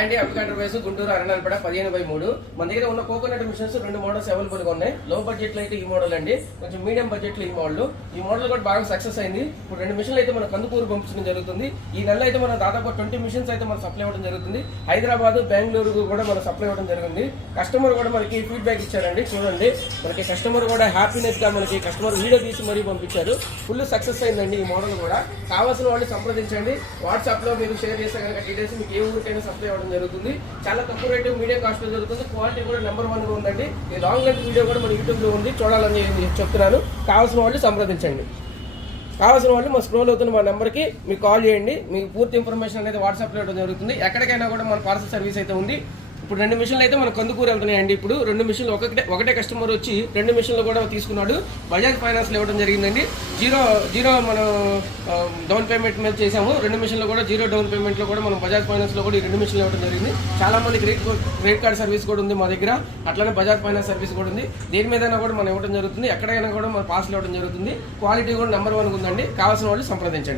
అండి applicator vice Guntur అరణాలపేట 15/3 మన దగ్గర ఉన్న కోకోనట్ మిషన్స్ 2 మోడల్స్ అవైలబుల్ గా ఉన్నాయి. లో బడ్జెట్ లో అయితే ఈ మోడల్ అండి, కొంచెం మీడియం బడ్జెట్ లో ఈ మోడల్ కూడా బాగా సక్సెస్ అయింది. ఇప్పుడు 2 మిషన్లు అయితే మన కందుకూరు పంపించడం జరుగుతుంది. ఈ నెల అయితే మనం దాదాపు 20 మిషన్స్ అయితే మనం సప్లై అవ్వడం జరుగుతుంది. హైదరాబాద్, బెంగళూరు కూడా మనం సప్లై అవ్వడం జరిగింది. కస్టమర్ కూడా మనకి ఫీడ్బ్యాక్ ఇచ్చారండి. చూడండి, మనకి కస్టమర్ కూడా హ్యాపీనెస్ గా మనకి కస్టమర్ వీడియో తీసి మరీ పంపించారు. ఫుల్ సక్సెస్ అయిందండి ఈ మోడల్ కూడా. కావాల్సిన వాళ్ళు సంప్రదించండి. వాట్సాప్ లో మీరు షేర్ చేస్తే కనుక డీటెయిల్స్ మీకు ఏ ఊరికైనా సప్లై అవ్వడం జరుగుతుంది. చాలా తక్కువ రేటు, మీడియం కాస్ట్ లో జరుగుతుంది. క్వాలిటీ కూడా నెంబర్ 1 గా ఉందండి. ఈ లాంగ్ లెంత్ వీడియో కూడా మన యూట్యూబ్ లో ఉంది, చూడాలని చెప్తున్నాను. కావాల్సిన వాళ్ళు సంప్రదించండి. కావాల్సిన వాళ్ళు మా స్క్రోల్ అవుతున్న మా నెంబర్కి మీకు కాల్ చేయండి. మీకు పూర్తి ఇన్ఫర్మేషన్ అనేది వాట్సాప్లో ఇవ్వడం జరుగుతుంది. ఎక్కడికైనా కూడా మన పార్సల్ సర్వీస్ అయితే ఉంది. ఇప్పుడు 2 మిషన్లు అయితే మన కందుకూరు వెళ్తున్నాయండి. ఇప్పుడు 2 మిషన్లు ఒకటే కస్టమర్ వచ్చి 2 మిషన్లు కూడా తీసుకున్నాడు. బజాజ్ ఫైనాన్స్లో ఇవ్వడం జరిగిందండి. జీరో మనం డౌన్ పేమెంట్ మీద చేసాము. 2 మిషన్లు కూడా జీరో డౌన్ పేమెంట్లో కూడా మనం బజాజ్ ఫైనాన్స్లో కూడా ఈ 2 మిషన్లు ఇవ్వడం జరిగింది. చాలా మంది క్రెడిట్ కార్డ్ సర్వీస్ కూడా ఉంది మా దగ్గర. అట్లానే బజాజ్ ఫైనాన్స్ సర్వీస్ కూడా ఉంది. దేని మీదైనా కూడా మనం ఇవ్వడం జరుగుతుంది. ఎక్కడైనా కూడా మన పార్సల్ ఇవ్వడం జరుగుతుంది. క్వాలిటీ కూడా నెంబర్ 1 ఉందండి. కావాల్సిన వాళ్ళు సంప్రదించండి.